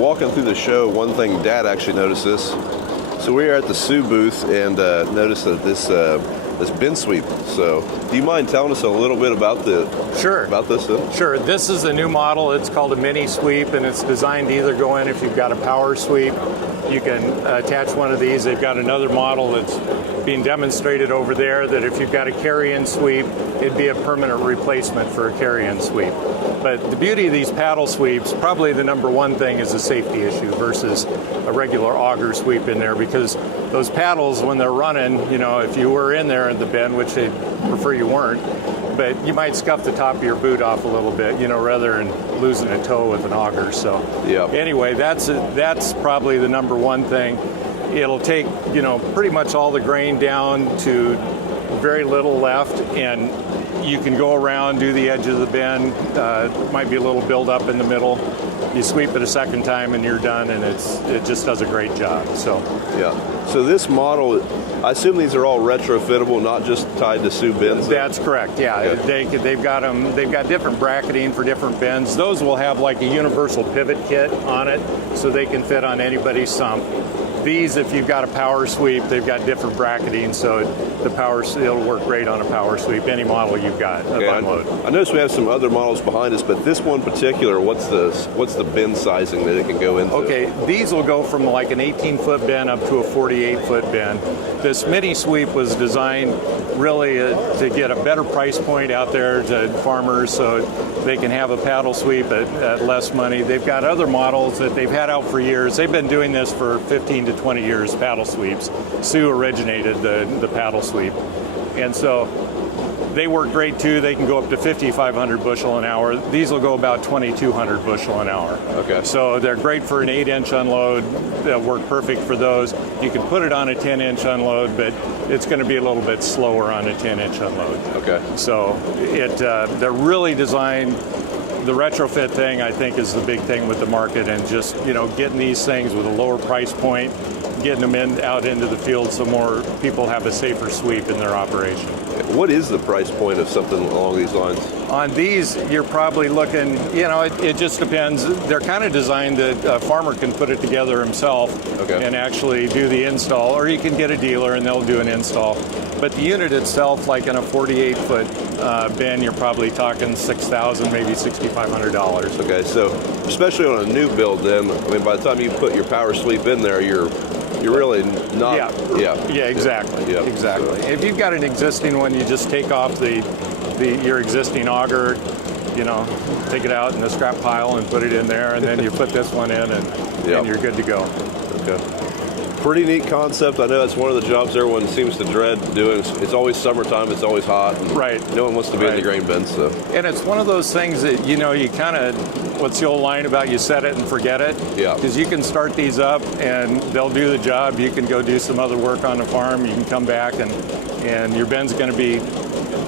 walking through the show, one thing Dad actually noticed this. So we are at the Sioux booth and noticed that this bin sweep. So do you mind telling us a little bit about this then? Sure. This is a new model. It's called a mini sweep, and it's designed to either go in if you've got a power sweep. You can attach one of these. They've got another model that's being demonstrated over there that if you've got a carry-in sweep, it'd be a permanent replacement for a carry-in sweep. But the beauty of these paddle sweeps, probably the number one thing is a safety issue versus a regular auger sweep in there, because those paddles, when they're running, you know, if you were in there in the bin, which they'd prefer you weren't, but you might scuff the top of your boot off a little bit, you know, rather than losing a toe with an auger. So anyway, that's probably the number one thing. It'll take, you know, pretty much all the grain down to very little left, and you can go around, do the edge of the bin. Might be a little buildup in the middle. You sweep it a second time and you're done, and it just does a great job. So So this model, I assume these are all retrofittable, not just tied to Sioux bins. That's correct. Yeah, okay. They've got different bracketing for different bins. Those will have like a universal pivot kit on it, so they can fit on anybody's sump. These, if you've got a power sweep, they've got different bracketing, so it'll work great on a power sweep, any model you've got of unload. I noticed we have some other models behind us, but this one particular, what's the bin sizing that it can go into? Okay, these will go from like an 18-foot bin up to a 48-foot bin. This mini sweep was designed really to get a better price point out there to farmers, so they can have a paddle sweep at less money. They've got other models that they've had out for years. They've been doing this for 15 to 20 years, paddle sweeps. Sioux originated the paddle sweep. And so they work great too. They can go up to 5,500 bushel an hour. These will go about 2,200 bushel an hour. Okay. So they're great for an 8-inch unload. They'll work perfect for those. You can put it on a 10-inch unload, but it's going to be a little bit slower on a 10-inch unload. Okay. So they're really designed. The retrofit thing, I think, is the big thing with the market, and just, you know, getting these things with a lower price point, getting them out into the field so more people have a safer sweep in their operation. What is the price point of something along these lines? On these, you're probably looking, you know, it just depends. They're kind of designed that a farmer can put it together himself and actually do the install, or you can get a dealer and they'll do an install. But the unit itself, like in a 48-foot bin, you're probably talking $6,000, maybe $6,500. Okay, so especially on a new build, then, I mean, by the time you put your power sweep in there, you're really not. Exactly. So, if you've got an existing one, you just take off your existing auger, you know, take it out in the scrap pile and put it in there, and then you put this one in, and you're good to go. Okay. Pretty neat concept. I know it's one of the jobs everyone seems to dread doing. It's always summertime. It's always hot. And no one wants to be in the grain bin. So. And it's one of those things that, you know, you kind of, what's the old line about, you set it and forget it? Yeah. Because you can start these up and they'll do the job. You can go do some other work on the farm. You can come back and your bin's going to be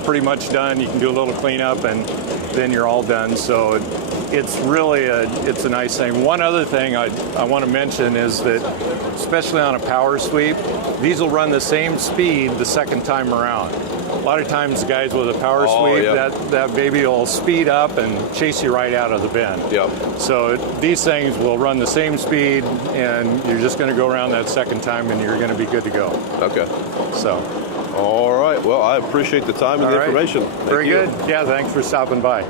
pretty much done. You can do a little cleanup and then you're all done. So it's really it's a nice thing. One other thing I want to mention is that, especially on a power sweep, these will run the same speed the second time around. A lot of times guys with a power sweep, that baby will speed up and chase you right out of the bin. So these things will run the same speed, and you're just going to go around that second time and you're going to be good to go. Okay. So. All right. Well, I appreciate the time and the information. Very good. Yeah, thanks for stopping by.